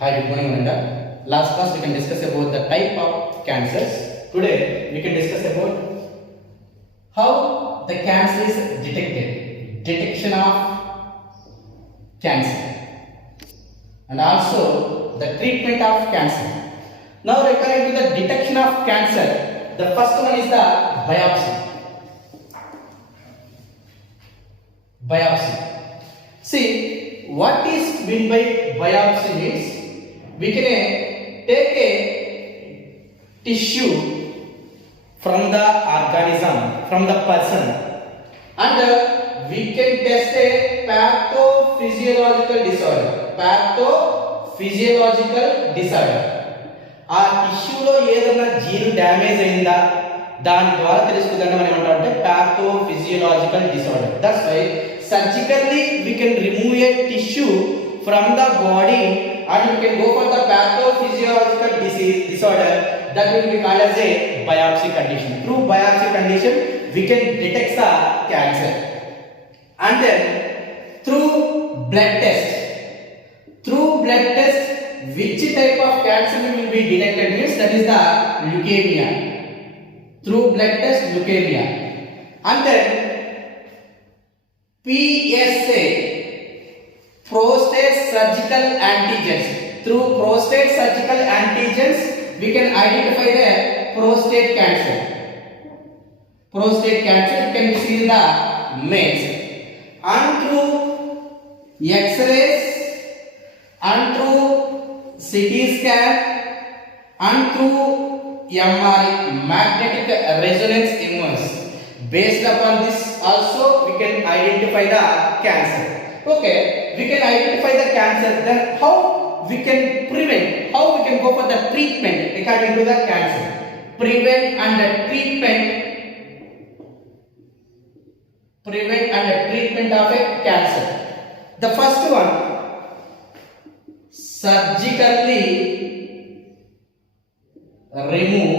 Hi, good morning, Ananda. Last class we can discuss about the type of cancers. Today we can discuss about how the cancer is detected, detection of cancer, and also the treatment of cancer. Now, referring to the detection of cancer, the first one is the biopsy. Biopsy. See, what is meant by biopsy means we can take a tissue from the organism, from the person, and we can test a pathophysiological disorder. Pathophysiological disorder. ఆ టిష్యూలో ఏదైనా gene damage అయిందా దాని ద్వారా తెలుస్తుందని మనం ఏమంటామంటే pathophysiological disorder. That's why surgically we can remove a tissue from the body and we can go for the pathophysiological disorder that will be called as a biopsy condition. Through biopsy condition we can detect the cancer. And then through blood test. Through blood test, which type of cancer will be detected means that is the leukemia. Through blood test, leukemia. And then PSA, prostate surgical antigens. Through prostate surgical antigens, we can identify the prostate cancer. Prostate cancer can be seen in the males. And through X-rays, and through CT scan, and through MRI, magnetic resonance imaging. Based upon this also we can identify the cancer. Okay, we can identify the cancer. Then how we can prevent? How we can go for the treatment according to the cancer? Prevent and the treatment. Prevent and the treatment of a cancer. The first one, surgically remove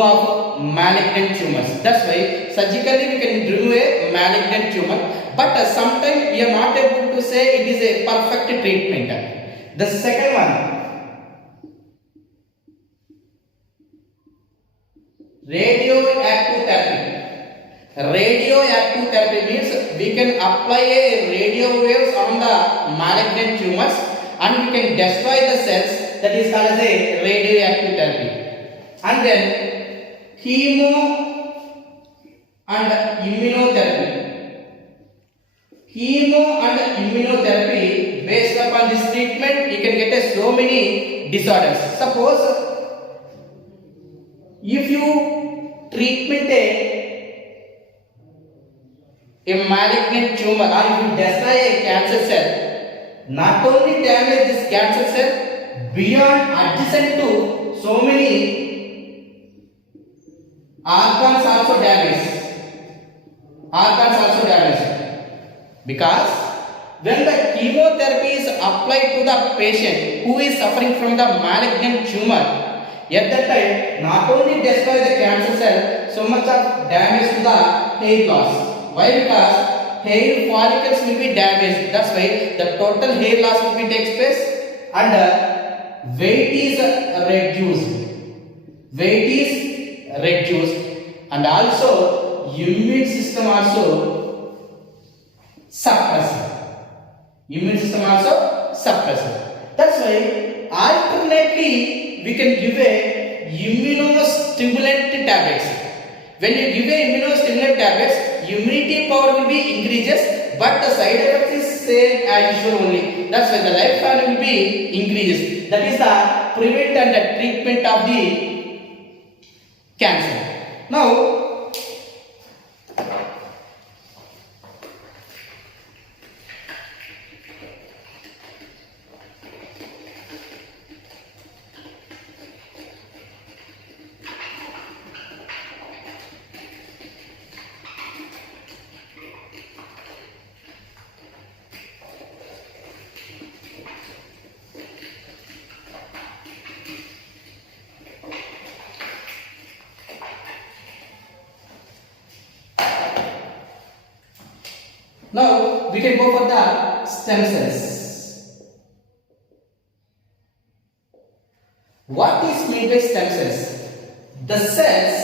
of malignant tumors. That's why surgically we can remove a malignant tumor, but sometimes we are not able to say it is a perfect treatment. The second one, radioactive therapy. Radioactive therapy means we can apply a radio waves on the malignant tumors and we can destroy the cells. That is called as a radioactive therapy. And then chemo and immunotherapy. Chemo and immunotherapy, based upon this treatment you can get so many disorders. Suppose if you treatment a malignant tumor or if you destroy a cancer cell, not only damage this cancer cell, beyond adjacent to so many organs also damaged. Organs also damaged. Because when the chemotherapy is applied to the patient who is suffering from the malignant tumor, at that time not only destroy the cancer cell, so much of damage to the hair loss. Why? Because hair follicles will be damaged. That's why the total hair loss will be takes place and weight is reduced. Weight is reduced and also immune system also suppressed. Immune system also suppressed. That's why alternately we can give a immunostimulant tablets. When you give a immunostimulant tablets, immunity power will be increases, but the side effect is same as usual only. That's why the lifespan will be increases. That is the prevent and the treatment of the cancer. Now, Now we can go for the stem cells. What is meant by stem cells? The cells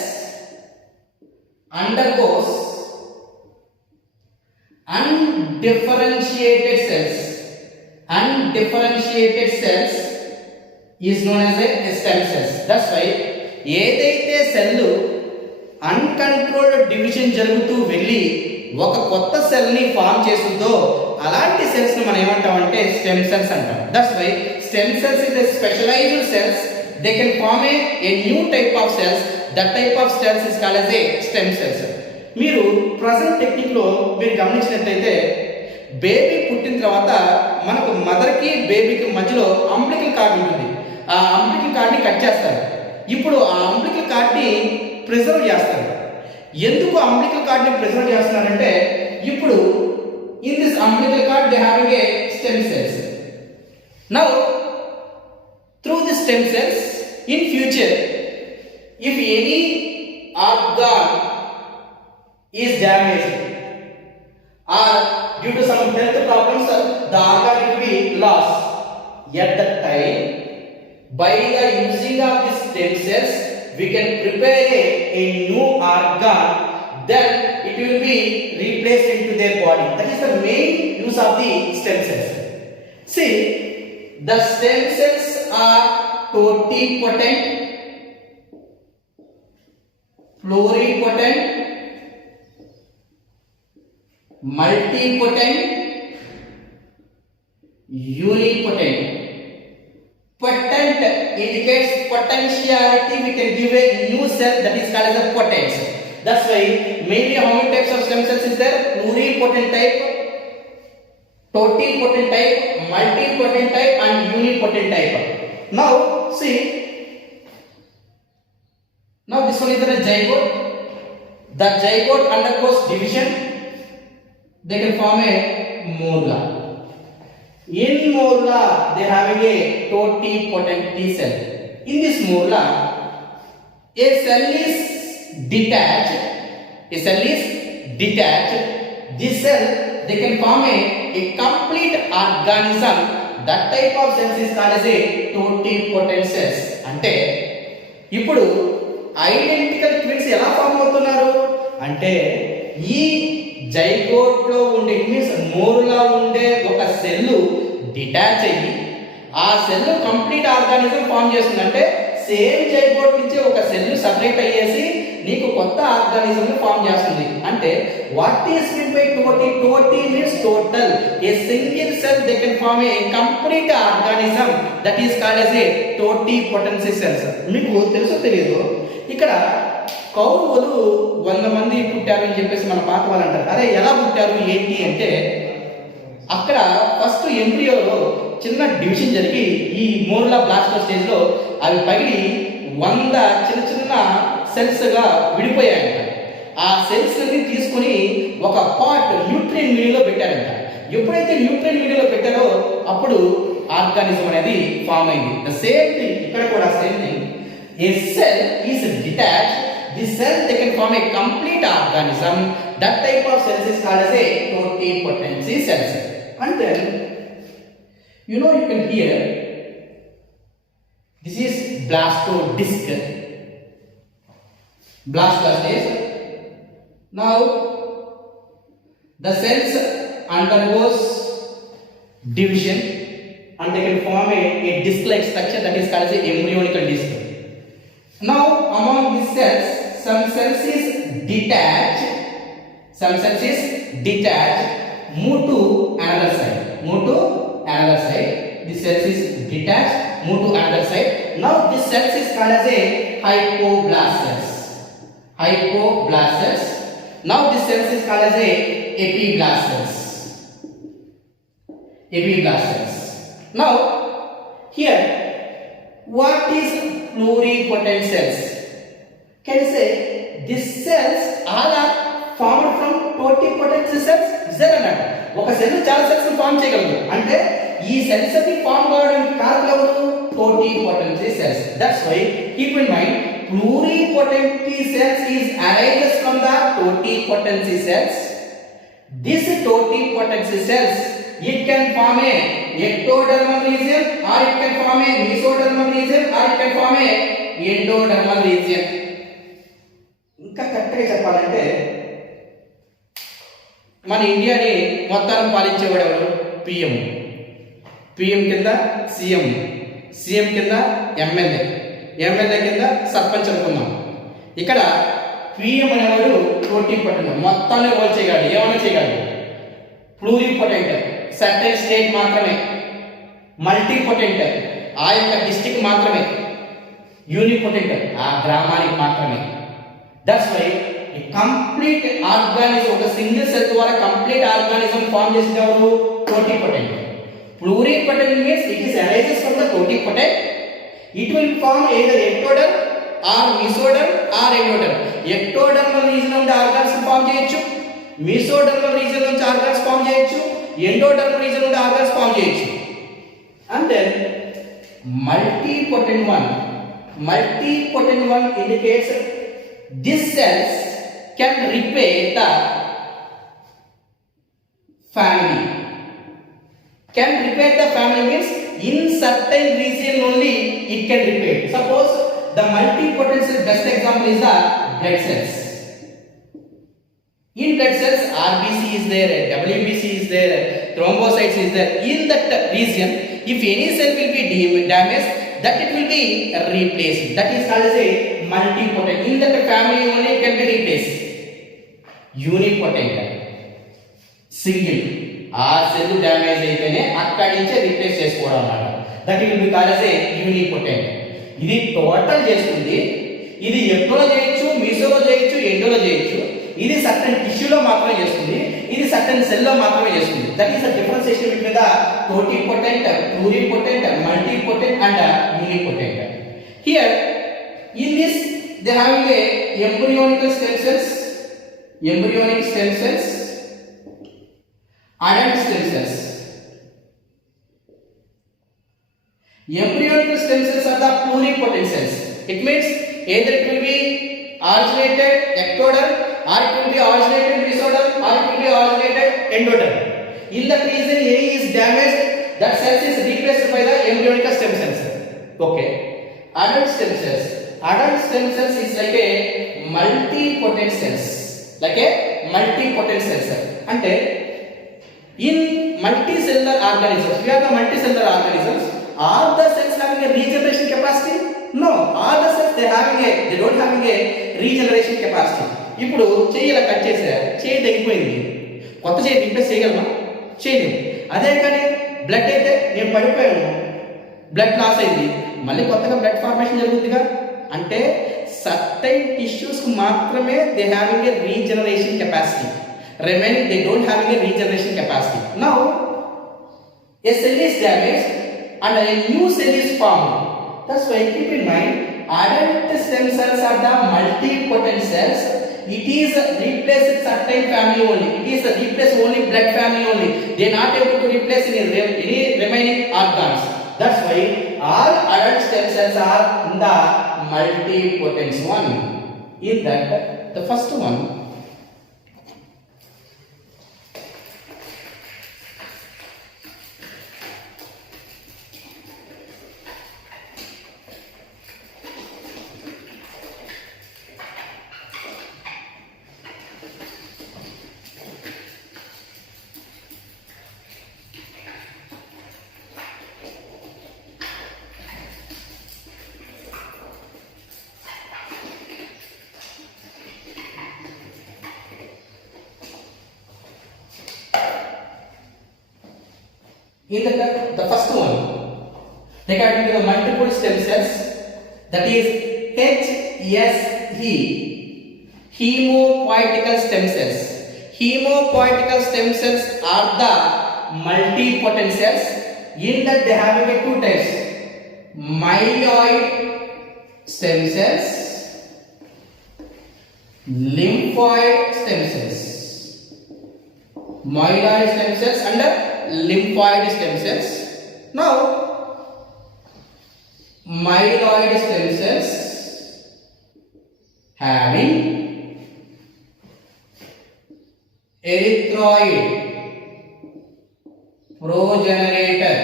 undergoes undifferentiated cells. Undifferentiated cells is known as a stem cells. That's why ఏదైతే cell uncontrolled division జరుగుతూ వెళ్ళి ఒక కొత్త cell ని form చేస్తుందో అలాంటి cells ని మనం ఏమంటామంటే స్టెమ్ సెల్స్ అంటాం. That's why stem cells is a specialised cells. They can form a new type of cells. That type of cells is called as a stem cells. మీరు present technique లో మీరు గమనించినట్లయితే baby పుట్టిన తర్వాత మనకు mother కి బేబీకి మధ్యలో అంబ్లికల్ కార్డ్ ఉంటుంది. ఆ అంబ్లికల్ కార్డ్ ని కట్ చేస్తారు. ఇప్పుడు ఆ అంబ్లికల్ కార్డ్ ని ప్రిజర్వ్ చేస్తారు. ఎందుకు అంబ్లికల్ కార్డ్ ని ప్రిజర్వ్ చేస్తున్నారంటే ఇప్పుడు in this umbilical card they having A stem cells. Now through the stem cells in future if any organ is damaged or due to some health problems the organ will be lost. At that time, by the using of these stem cells we can prepare a new organ, then it will be replaced into their body. That is the main use of the stem cells. See, the stem cells are totipotent, pluripotent, multipotent, unipotent. Potent indicates potentiality. We can give a new cell that is called as a potence. That's why mainly how many types of stem cells is there? Pluripotent type, totipotent type, multipotent type and unipotent type. Now see, now this one is the zygote. The zygote undergoes division. They can form a morula. In morula they having a totipotent cell. In this morula a cell is detached. A cell is detached. This cell they can form a complete organism. That type of cells is called as a totipotent cells. అంటే ఇప్పుడు identical twins ఎలా form అవుతున్నారు అంటే ఈ zygote లో ఉండే means morula ఉండే ఒక సెల్ డిటాచ్ అయ్యి ఆ సెల్ కంప్లీట్ ఆర్గానిజం ఫామ్ చేస్తుంది. అంటే సేమ్ జైగోట్ నుంచి ఒక సెల్ సపరేట్ అయ్యేసి నీకు కొత్త ఆర్గానిజం ఫామ్ చేస్తుంది. అంటే what is mean by toti? Toti means total. A single cell they can form a complete organism that is called as a totipotent cells. మీకు తెలుసో తెలియదు, ఇక్కడ కౌరవులు 100 మంది పుట్టారు అని చెప్పేసి మన పాత వాళ్ళు అంటారు. అరే ఎలా పుట్టారు ఏంటి అంటే అక్కడ ఫస్ట్ ఎంబ్రియోలో చిన్న డివిజన్ జరిగి ఈ మోరులా బ్లాస్టో స్టేజ్ లో అవి పగిలి 100 చిన్న చిన్న సెల్స్ గా విడిపోయాయంట. ఆ సెల్స్ ని తీసుకొని ఒక పాట్ న్యూట్రియన్ మీడియాలో పెట్టారంట. ఎప్పుడైతే న్యూట్రియన్ మీడియాలో పెట్టారో అప్పుడు ఆర్గానిజం అనేది ఫామ్ అయింది. ద సేమ్ థింగ్ ఇక్కడ కూడా same thing. A cell is detached. This cell they can form a complete organism. That type of cells is called as a totipotent cells. And then you can hear this is blastodisc. Blastodisc. Now the cells undergoes division and they can form a disc-like structure that is called as a embryonical disc. Now among these cells some cells is detached, some cells is detached, move to another side, move to another side. This cells is detached, move to another side. Now this cells is called as a hypoblast cells. Hypoblast cells. Now this cells is called as a epiblast cells. Epiblast cells. Now here what is pluripotent cells? Can you say these cells all are formed from totipotent cells? Is there or not? ఒక cell చాలా cells form చేయగలదు. అంటే ఈ cells అన్ని form కావడానికి కారణం ఎవరు? totipotent cells. That's why keep in mind pluripotent cells is arises from the totipotent cells. This totipotent cells it can form a ectodermal region or it can form a mesodermal region or it can form a endodermal region. ఇంకా కరెక్ట్గా చెప్పాలంటే మన ఇండియాని మొత్తాన్ని పాలించేవాడు ఎవరు? PM. PM కింద CM, CM కింద MLA, MLA కింద సర్పంచ్ అనుకుందాం. ఇక్కడ పిఎం అనేవాడు టోటిపోటెంట్, మొత్తాన్ని హోల్డ్ చేయగలడు, ఏమైనా చేయగలడు. ప్లూరిపోటెంట్ సర్టెన్ స్టేట్ మాత్రమే, మల్టీపోటెంట్ ఆ యొక్క డిస్ట్రిక్ట్ మాత్రమే, యూనిపోటెంట్ ఆ గ్రామానికి మాత్రమే. దట్స్ వై ఈ కంప్లీట్ ఆర్గానిజం ఒక సింగిల్ సెల్ ద్వారా కంప్లీట్ ఆర్గానిజం ఫార్మ్ చేసిన ఎవరు? Totipotent. Pluripotent means it is arises from the totipotent. It will form either ectoderm or mesoderm or endoderm. ectodermal region నుండి ఆర్గాన్స్ ఫార్మ్ చేయొచ్చు, mesodermal region నుంచి organs form చేయొచ్చు, endodermal region నుండి organs form చేయొచ్చు. And then multipotent one indicates these cells can repair the family. Can repair the family means in certain region only it can repair. Suppose the multipotent cell, best example is the blood cells. In blood cells RBC is there, WBC is there, thrombocytes is there. In that region if any cell will be damaged, that it will be replaced. That is called as a multipotent. In that family only it can be replaced. Unipotent single ఆ cell damage అయితేనే అక్కడి నుంచే replace చేసుకోవడం అన్నమాట. That will be called as a యూనిపోటెంట్. ఇది total చేస్తుంది. ఇది ఎక్టోలో చేయొచ్చు, మీసోలో చేయొచ్చు, ఎండోలో చేయొచ్చు. ఇది సర్టెన్ టిష్యూలో మాత్రమే చేస్తుంది, ఇది సర్టెన్ సెల్లో మాత్రమే చేస్తుంది. That is the differentiation between the totipotent, pluripotent, multipotent and unipotent. Here in this they having a embryonic stem cells, adult stem cells. Embryonic stem cells are the pluripotent cells. It means either it will be originated ectoderm or it will be originated mesoderm or it will be originated endoderm. In that region any is damaged, that cells is replaced by the embryonic stem cells. Okay. Adult stem cells is like a multipotent cells, అంటే in multicellular organisms, we are the multicellular organisms. Are the cells having a regeneration capacity? No, all the cells they don't having a regeneration capacity. ఇప్పుడు చెయ్యి ఇలా cut చేసా, చెయ్యి తెగిపోయింది, కొత్త చెయ్యి replace చేయగలమా? చేయలేము. అదే కానీ బ్లడ్ అయితే నేను పడిపోయాను, బ్లడ్ లాస్ అయింది, మళ్ళీ కొత్తగా బ్లడ్ ఫార్మేషన్ జరుగుతుందిగా. అంటే సర్టైన్ టిష్యూస్ కు మాత్రమే they having a regeneration capacity, remaining they don't having a regeneration capacity. Now a cell is damaged and a new cell is formed. That's why keep in mind adult stem cells are the multipotent cells. It is replaced certain family only, it is replace only blood family only, they are not able to replace any remaining organs. That's why all adult stem cells are in the multipotent one. In that the first one, in the first one regarding to the multiple stem cells, that is HSE, hemopoietic stem cells. Hemopoietic stem cells are the multipotent cells. In that they have two types, myeloid stem cells, lymphoid stem cells. Myeloid stem cells and lymphoid stem cells. Now myeloid stem cells having erythroid progenitor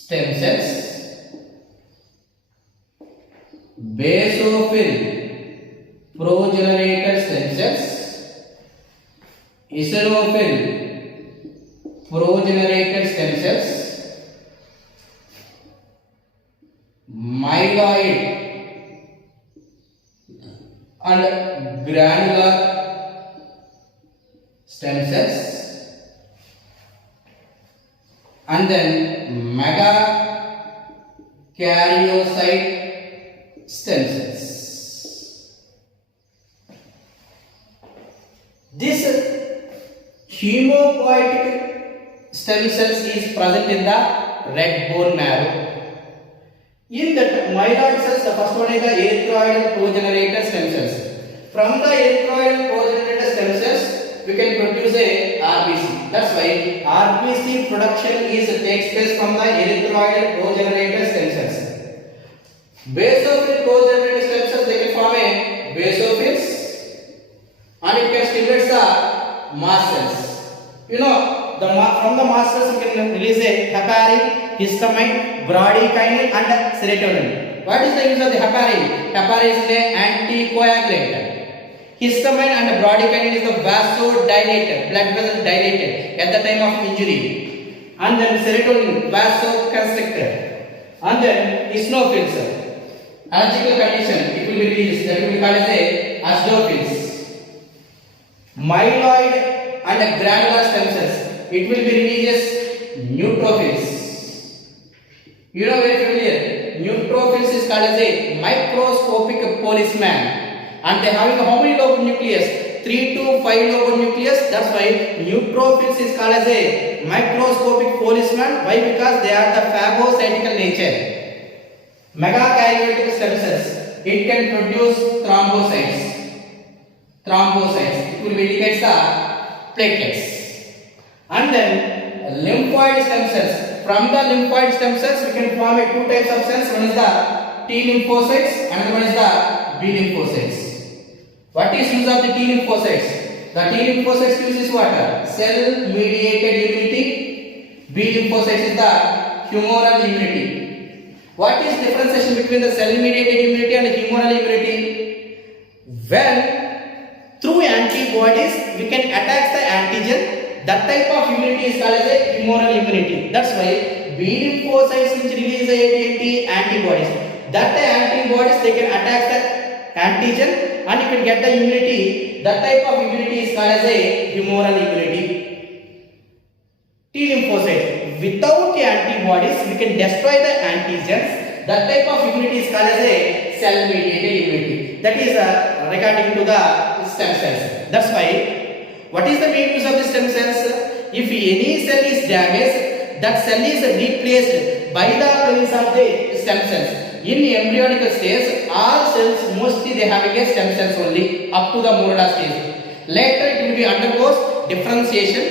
stem cells, basophil progenitor stem cells, eosinophil progenitor stem cells, myeloid and granular stem cells, and then megakaryocyte stem cells. This hemopoietic stem cells is present in the red bone marrow. In that myeloid cells, the first one is the erythroid progenitor stem cells. From the erythroid progenitor stem cells, we can produce a RBC. That's why RBC production takes place from the erythroid progenitor stem cells. Basophil progenitor stem cells, they can form a basophils, and it can stimulate the mast cells. You know, from the mast cells we can release a heparin, histamine, bradykinin and serotonin. What is the use of the heparin? Heparin is an anticoagulant. Histamine and bradykinin is the vasodilator, blood vessel dilator at the time of injury. And then serotonin, vasoconstrictor. And then eosinophils, allergical condition, it will be released, that will be called as a acidophils. Myeloid and granular stem cells, it will be released neutrophils. You know, very familiar. Neutrophils is called as a microscopic policeman, and they having how many lobe nucleus? 3 to 5 lobe nucleus. That's why neutrophils is called as a microscopic policeman. Why? Because they are the phagocytical nature. Megakaryotic stem cells, it can produce thrombocytes. It will indicate the platelets. And then lymphoid stem cells. From the lymphoid stem cells, we can form two types of cells. One is the T lymphocytes, another one is the B lymphocytes. What is use of the T lymphocytes? The T lymphocytes use is what? Cell mediated immunity. B lymphocytes is the humoral immunity. What is differentiation between the cell mediated immunity and humoral immunity? Well, through antibodies we can attack the antigen. That type of immunity is called as a humoral immunity. That's why B lymphocytes which release the antibodies. That antibodies, they can attack the antigen and you can get the immunity. That type of immunity is called as a humoral immunity. T lymphocyte, without antibodies we can destroy the antigens. That type of immunity is called as a cell mediated immunity. That is regarding to the stem cells. That's why, what is the main use of the stem cells? If any cell is damaged, that cell is replaced by the presence of the stem cells. In embryonic stage, all cells mostly they having a stem cells only up to the Murata stage. Later it will be undergoes differentiation.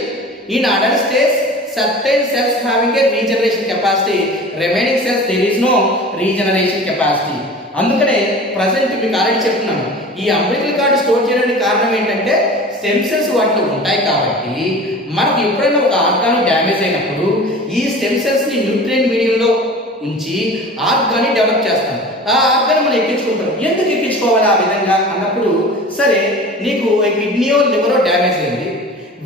In adult stage, certain cells having a regeneration capacity. Remaining cells there is no regeneration capacity. అందుకనే present మీకు already చెప్తున్నాను, ఈ umbilical card store చేయడానికి కారణం ఏంటంటే stem cells వాటిలో ఉంటాయి కాబట్టి మనకు ఎప్పుడైనా ఒక ఆర్గాన్ డ్యామేజ్ అయినప్పుడు ఈ స్టెమ్ సెల్స్ ని న్యూట్రియంట్ మీడియంలో ఉంచి ఆర్గాన్ డెవలప్ చేస్తాం. ఆ ఆర్గాన్ మనం ఎక్కించుకుంటాం. ఎందుకు ఎక్కించుకోవాలి ఆ విధంగా అన్నప్పుడు, సరే నీకు కిడ్నీయో లివరో డ్యామేజ్ అయింది,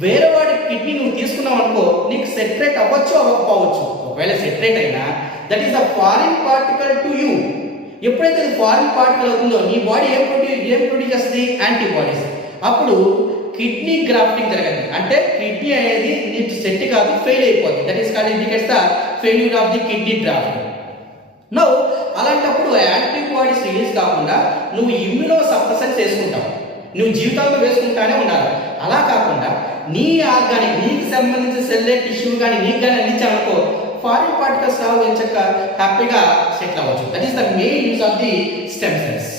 వేరే వాడి కిడ్నీ నువ్వు తీసుకున్నావు అనుకో, నీకు సెటరేట్ అవ్వచ్చు అవ్వకపోవచ్చు. ఒకవేళ సెటరేట్ అయినా that is the foreign particle to you. ఎప్పుడైతే అది ఫారిన్ పార్టికల్ అవుతుందో నీ బాడీ ఏం ప్రొడ్యూస్ చేస్తుంది? యాంటీబాడీస్. అప్పుడు కిడ్నీ గ్రాఫ్టింగ్ జరగదు. అంటే కిడ్నీ అనేది నీకు సెట్ కాదు, ఫెయిల్ అయిపోతుంది. That is called indicates the failure of the kidney draft. Now అలాంటప్పుడు యాంటీబాడీస్ రిలీజ్ కాకుండా నువ్వు ఇమ్యూనో సప్రెసెంట్ చేసుకుంటావు, నువ్వు జీవితంలో వేసుకుంటానే ఉండాలి. అలా కాకుండా నీ ఆర్గానిక్ నీకు సంబంధించిన సెల్లెట్ టిష్యూ కానీ నీకు కానీ అందించాలనుకో, ఫారిన్ పార్టికల్స్ రావు ఎంచక్క హ్యాపీగా సెటిల్ అవ్వచ్చు. That is the main use of the stem cells.